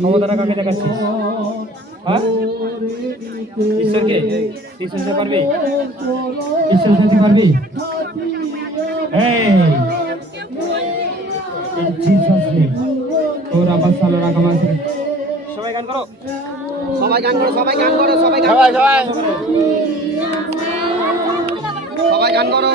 ক্ষমতাটা কাকে দেখাচ্ছিস? হ্যাঁ, ঈশ্বরকে? ঈশ্বর হতে পারবি? ঈশ্বর হতে পারবি? এই জিসাস নেম তোর আবার সালা রাগামা আছে। সবাই গান করো, সবাই গান করো, সবাই গান করো, সবাই গান করো, সবাই গান করো।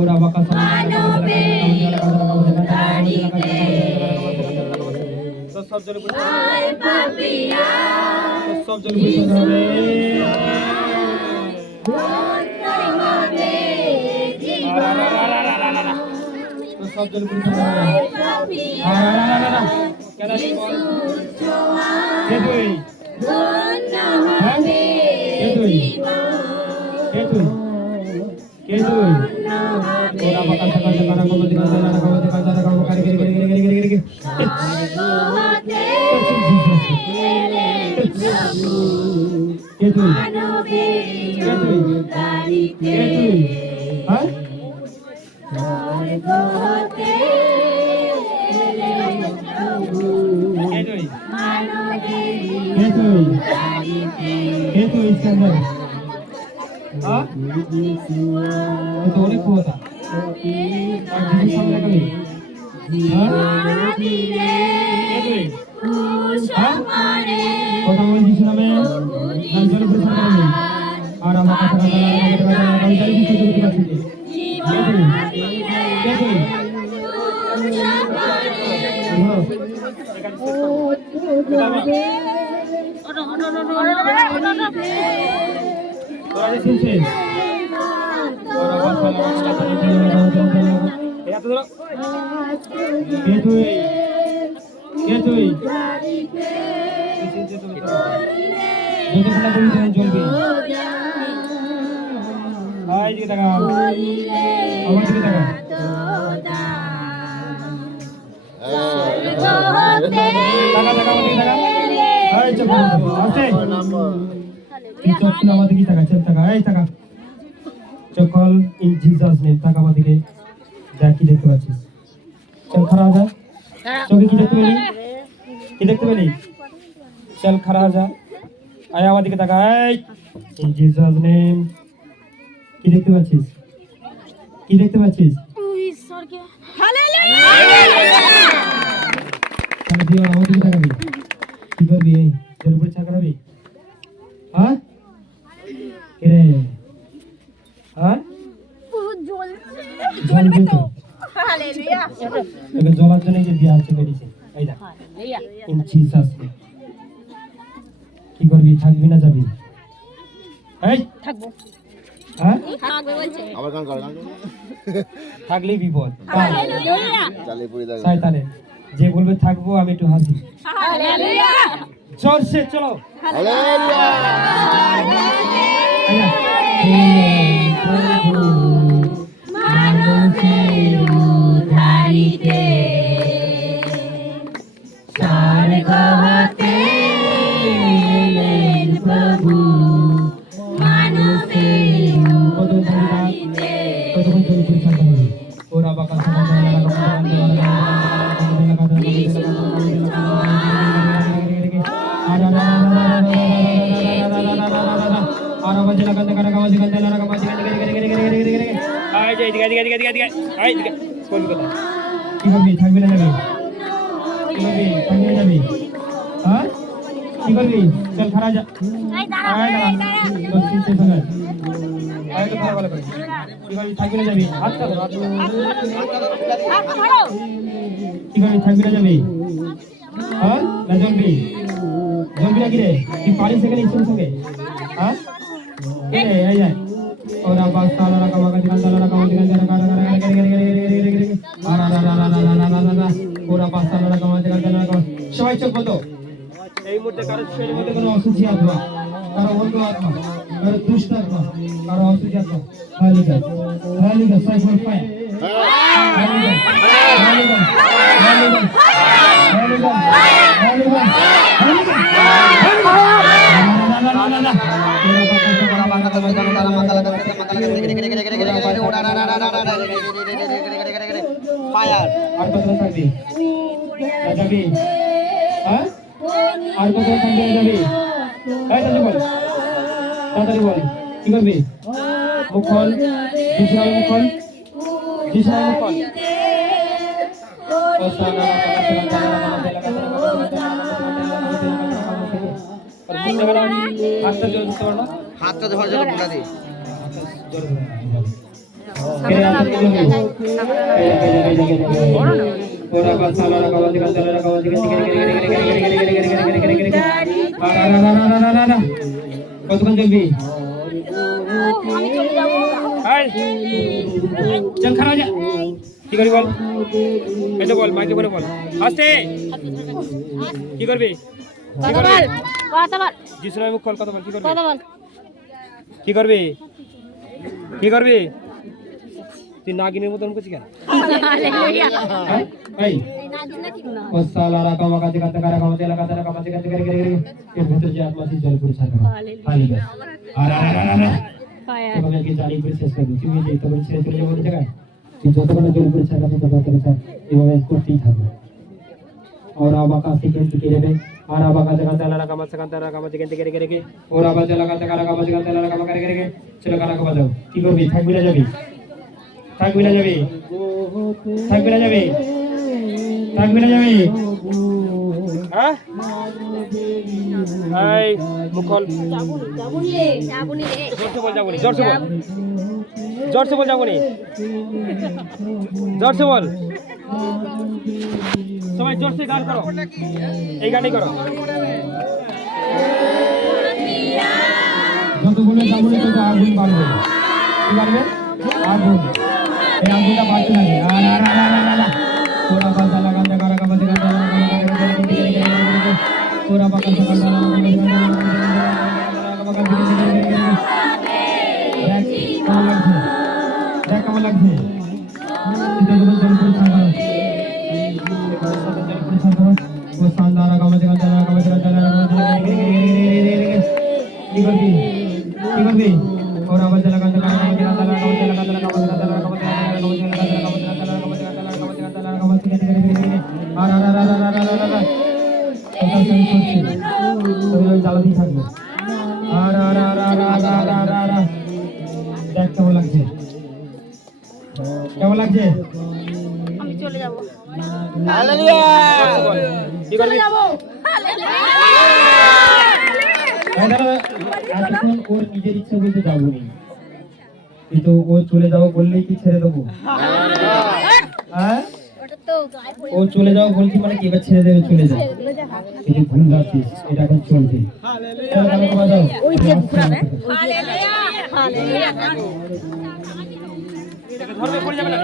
ওরা বাঁকা সব জলে সব জলে সব জলে অনেক ক্ষমতা কথা বলছি শুনাবে আর আমার কথা চলবে টাকা আমার দিকে টাকা আমাদের কি টাকা চেন টাকা এই টাকা চকল ইন জিসাস নেম টাকা আমাদেরকে দেখ কি দেখতে পাচ্ছিস চল খারা যা চোখে কি দেখতে পেলি কি দেখতে পেলি চল খারা যা আয় আমাদেরকে টাকা এই ইন জিসাস নেম কি দেখতে পাচ্ছিস কি দেখতে পাচ্ছিস ঈশ্বরকে হালেলুয়া তাহলে দিও আমাদেরকে টাকা দিই কি করবি এই তোর উপরে চা করাবি হ্যাঁ রে হ্যাঁ জল দিয়ে তো হালেলুয়া তোকে জলার জন্য যে দিয়ে আছে মেডিসিন এই দেখ ইন জিসাস কি করবি থাকবি না যাবি এই থাকবো হ্যাঁ থাকবে বলছে আবার গান করো, গান করো। থাকলেই বিপদ হালেলুয়া চালিয়ে পড়ে দেখো। শয়তানে যে বলবে থাকবো আমি একটু হাসি হালেলুয়া জোর সে চলো হালেলুয়া। কত কামাজি কান্দালা কামাজি আয় যাই দিকে আয় দিকে কোন কথা কি করবি থাকবি না যাবি কি করবি থাকবি না যাবি হ্যাঁ কি করবি চল খারা যা আয় দাঁড়া বস চিন্তা সঙ্গে আয় তো খারাপ করে কি করবি থাকবি না যাবি হাত ধরো কি করবি থাকবি না যাবি হ্যাঁ না জলবি না কি রে কি পারি সেখানে ইচ্ছুক সঙ্গে হ্যাঁ এই যায় ওরা বাস্তালা কামাকা কান্দালা কামাজি কান্দালা ওরা বাস্তালা কামাজি কান্দালা সবাই চোখ বন্ধ এই মুহূর্তে কারো শরীরের মধ্যে কোনো অসুচি আত্মা কারো অন্য আত্মা কারো দুষ্ট আত্মা কারো অসুচি আত্মা হালিকা সাইফুল ফায়ার ফায়ার আর কত থাকবি যাবি হ্যাঁ আর কত থাকবি যাবি এই তাড়াতাড়ি বল কি করবি মুখল দিশায় মুখল হাতটা ধরে জল ফুটা দি কতক্ষণ চলবি চল খারাপ যা কি করবি বল এই তো বল মাইকে বলে বল আস্তে কি করবি যিশুর মুখ কল কথা বল কি করবি তুই নাগিনের মতন করছিস কেন এই ওসালারা কামাকা দিকাতে কারা কামাতে লাগাতে কামাতে কাতে করে এর ভিতর যে আত্মা জল পরিচার করে হালেলুয়া আর তোমাকে কি জানি বিশেষ করে তুমি যে তোমার ছেড়ে চলে যাবে জায়গায় তুই যতক্ষণ জল পরিচার করতে ততক্ষণ স্যার এইভাবে করতেই থাকবে और आबा का सिकन की रेबे और आबा का जगह तला का मत सकंता का मत सिकन के रे और आबा जला का तला का मत सकंता तला का करे चलो गाना का बजाओ की करबी থাকবি না যাবি হ্যাঁ এই মুখল যাবনি রে জোরসে বল যাবনি সবাই জোরসে গান করো এই গানই করো যতগুলো যাবনি তত আগুন বাড়বে কি বাড়বে আগুন এই আগুনটা বাড়তে লাগে ওরা বাজা লাগাতে কারা কামাতে ওরা বাজা দেখ কেমন লাগছে কি করবি ওরা বাজা লাগাতে জ্বালাতেই থাকবে দেখ কেমন লাগছে আমি চলে যাব কি করবি এতক্ষণ ওর নিজের ইচ্ছা বলতে যাবো নি কিন্তু ও চলে যাবো বললেই কি ছেড়ে দেবো হ্যাঁ ও চলে যাও বলছি মানে কি এবার ছেড়ে দেবে চলে যাও এই যে ভুল যাচ্ছিস এটা এখন চলবে ওই যে ঘুরাবে হালেলুয়া ধরবে পড়ে যাবে না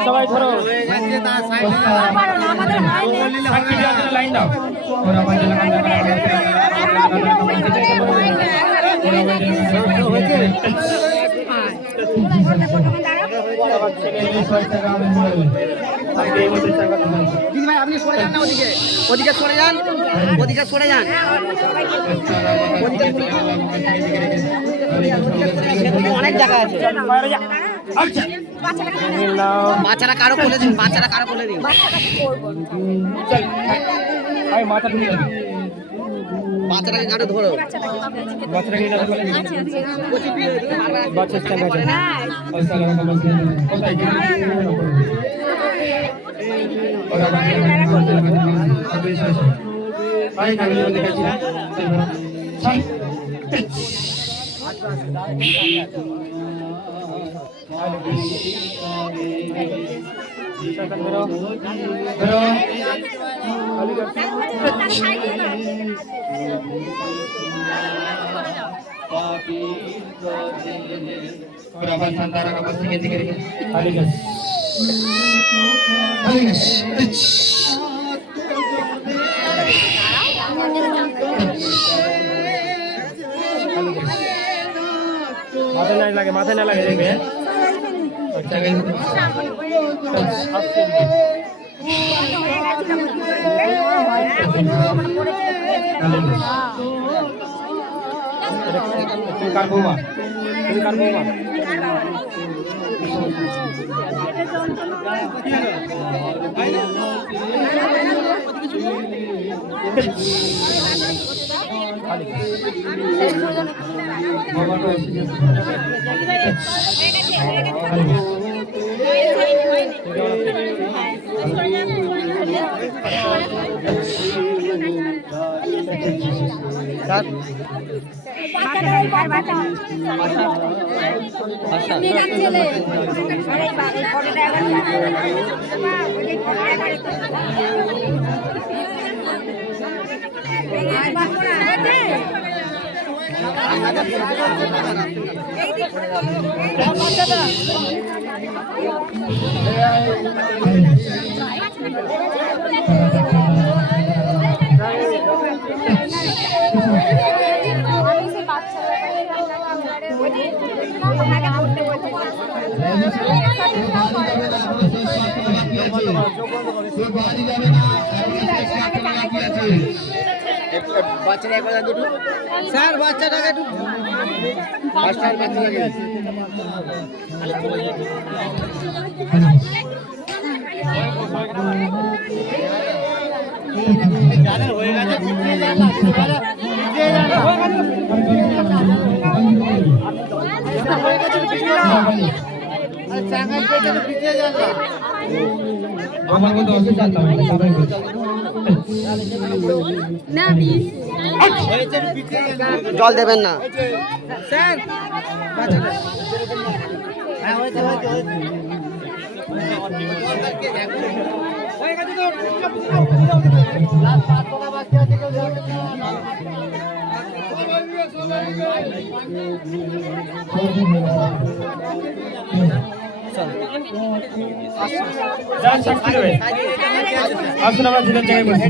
সবাই ধরো লাইন দাও দিদি ভাই আপনি সরে যান না ওদিকে সরে যান অনেক জায়গা আছে। বাচ্চারা কারো বলে দিন, বাচ্চারা কারো বলে দিন। বাচ্চাটাকে কারো ধরো। और अब संतारा का बस के दिखे माथा ना लगे देंगे বাচ্চারা একবার দুটো স্যার বাচ্চাটাকে একটু বাচ্চাটাকে জানেন হয়ে গেছে পিছিয়ে যান হয়ে গেছে পিছিয়ে যান আর চাঙ্গা পেটে পিছিয়ে যান আমার মতো অসুখ জানতাম না প্লিজ জল দেবেন না স্যার হ্যাঁ হয়েছে হয়েছে আসুন আমরা দুজন জায়গায় বসি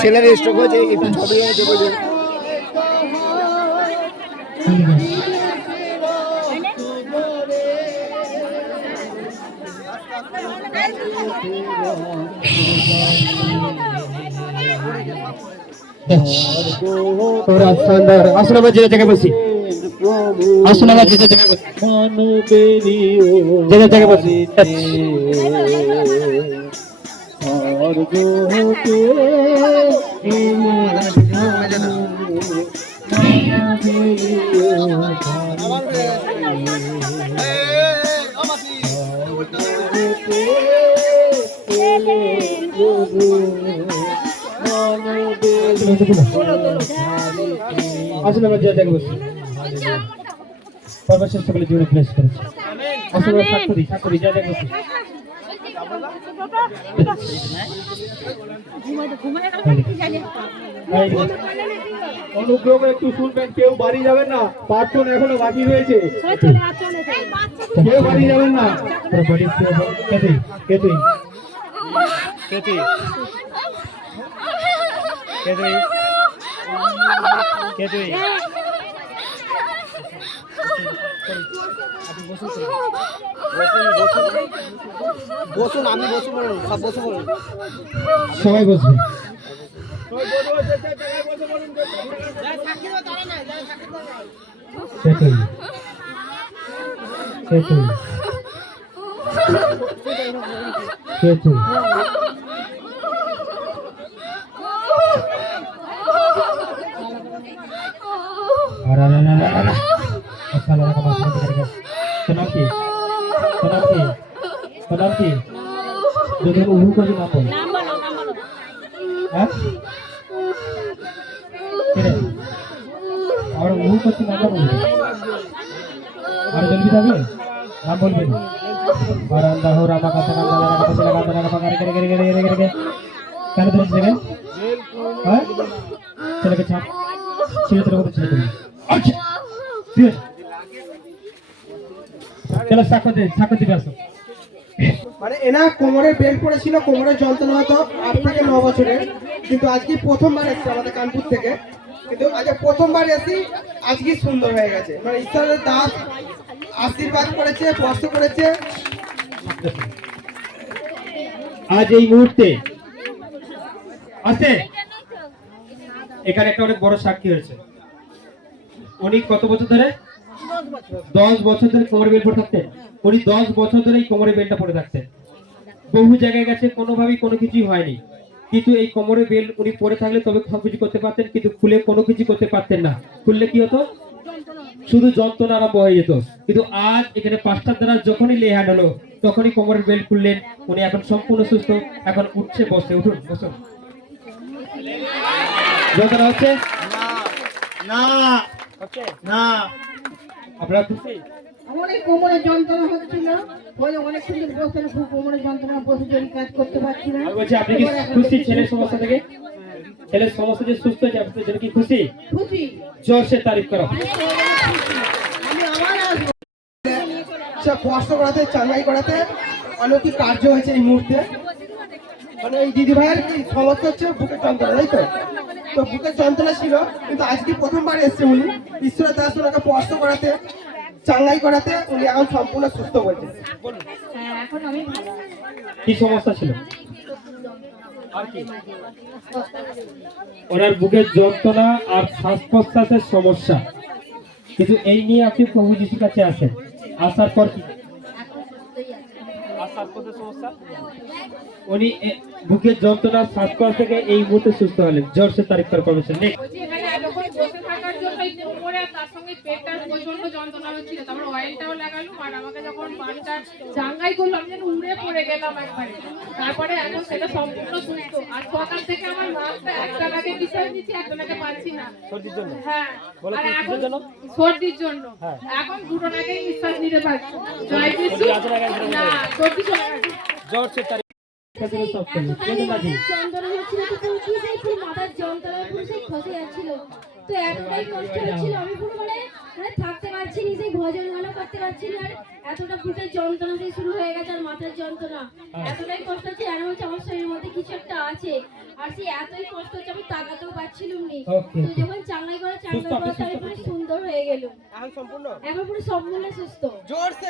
ছেলের স্ট্রোক হয়েছে একটু ছবি দেবো যে और शानदार আসুন আমরা যে জায়গায় বসি আসুন আমরা যে জায়গায় বসি যে জায়গায় বসি और जो होते আসলে আমরা যে জায়গায় বসি পরমেশ্বর সকলে জীবনে প্লেস করেছে আসলে আমরা সাক্ষী যে জায়গায় বসি অনুগ্রহ একটু শুনবেন কেউ বাড়ি যাবেন না প্রার্থনা এখনো বাকি রয়েছে কেউ বাড়ি যাবেন না বসুন, আমি বসুন, সব বসে বলুন। সবাই বসবে। সেটাই সেটাই সেটাই। अरे अरे अरे अरे अच्छा लगा का बात करके सुना की जो तुम उहू को नाम बोल हैं किरे और उहू को नाम बोल और जल्दी जाबे नाम बोल बे और अंधा हो रामा का लगा पकड़ करे कान धर से हैं चले के छाप चले तेरे को चले अच्छा फिर चलो साको दे আসো। মানে এনা কোমরে বেল্ট পড়েছিল, কোমরে যন্ত্রণা হতো 8 থেকে 9 বছরের, কিন্তু আজকে প্রথমবার এসেছে আমাদের কানপুর থেকে, কিন্তু আজকে প্রথমবার এসি আজকে সুন্দর হয়ে গেছে। মানে ঈশ্বরের দাস আশীর্বাদ করেছে, স্পর্শ করেছে। আজ এই মুহূর্তে আছে এখানে একটা অনেক বড় সাক্ষী হয়েছে। উনি কত বছর ধরে 10 বছর ধরে কোমরে বেল্ট পরে থাকতেন। উনি 10 বছর ধরে এই কোমরে বেল্টটা পরে থাকতেন। বহু জায়গায় গেছে, কোনোভাবেই কোনো কিছুই হয়নি, কিন্তু এই কোমরে বেল্ট উনি পরে থাকলে তবে সব কিছু করতে পারতেন, কিন্তু খুলে কোনো কিছু করতে পারতেন না। খুললে কি হতো? শুধু যন্ত্রণা আরম্ভ হয়ে যেত। কিন্তু আজ এখানে পাঁচটার দ্বারা যখনই লেহান হলো তখনই কোমরের বেল্ট খুললেন। উনি এখন সম্পূর্ণ সুস্থ, এখন উঠছে, বসে। উঠুন, বসুন। যন্ত্রণা হচ্ছে না না আপনারা খুশি? অনেক কোমরে যন্ত্রণা হচ্ছিল, ওই অনেকক্ষণ ধরে বসে খুব কোমরে যন্ত্রণা, বসে জোরে কাজ করতে পারছি না। আমি বলছি আপনি কি খুশি ছেলের সমস্যা থেকে? ছেলের সমস্যা যে সুস্থ হয়েছে আপনার জন্য কি খুশি? খুশি, জোর সে তারিফ করো। আমি আমার আসবো। সে স্পর্শ করাতে, চাঙ্গাই করাতে অলৌকিক কার্য হয়েছে এই মুহূর্তে। মানে এই দিদি ভাইয়ের কি সমস্যা হচ্ছে? বুকের যন্ত্রণা, তাই তো? তো বুকের যন্ত্রণা ছিল, কিন্তু আজকে প্রথমবার এসছে উনি। ঈশ্বরের দাস ওনাকে স্পর্শ করাতে, চাঙ্গাই করাতে উনি এখন সম্পূর্ণ সুস্থ বলছে। এখন আমি কি সমস্যা ছিল? ওনার বুকের যন্ত্রণা আর শ্বাস প্রশ্বাসের সমস্যা, কিন্তু এই নিয়ে আপনি প্রভু যিশুর কাছে আসেন। আসার পর কি উনি বুকের যন্ত্রণা শ্বাসকষ্ট থেকে এই মুহূর্তে সুস্থ হলেন। জোর সে তারিফ করে পারবেন। তার সঙ্গে পেটটা প্রচন্ড যন্ত্রণা হচ্ছিল, তারপর অয়েলটাও লাগালো, আর আমাকে যখন পানিটা চাঙ্গাই করলো আমি যেন উড়ে পড়ে গেলাম একবারে। তারপরে এখন সেটা সম্পূর্ণ সুস্থ। আর সকাল থেকে আমার মাথা একটা লাগে নিঃশ্বাস নিচ্ছি, একটা লাগে পাচ্ছি না। সর্দির জন্য? হ্যাঁ, বলো আর কি এখন কিসের জন্য? সর্দির জন্য। হ্যাঁ। এখন দুটো নাকেই নিঃশ্বাস নিতে পারছি। জয় যিশু। না, সর্দি চলে গেছে। জোর সে তারিফ সব করলেন। যন্ত্রণা হচ্ছিল, তো পুরো কি সেই পুরো মাথার যন্ত্রণা পুরো সেই খসে যাচ্ছিল। তো এতটাই কষ্ট হচ্ছিল, আমি পুরো মানে থাকতে পারছি না, সেই ভজন গানও করতে পারছি না। আর এতটা বুকের যন্ত্রণা দিয়ে শুরু হয়ে গেছে, আর মাথার যন্ত্রণা এতটাই কষ্ট হচ্ছে, আর হচ্ছে আমার শরীরের মধ্যে কিছু একটা আছে। আর সেই এতই কষ্ট হচ্ছে আমি তাকাতেও পারছিলাম না। তো যখন চাঙ্গাই করে আমি পুরো সুন্দর হয়ে গেল। এখন সম্পূর্ণ এখন পুরো সম্পূর্ণ সুস্থ। জোরসে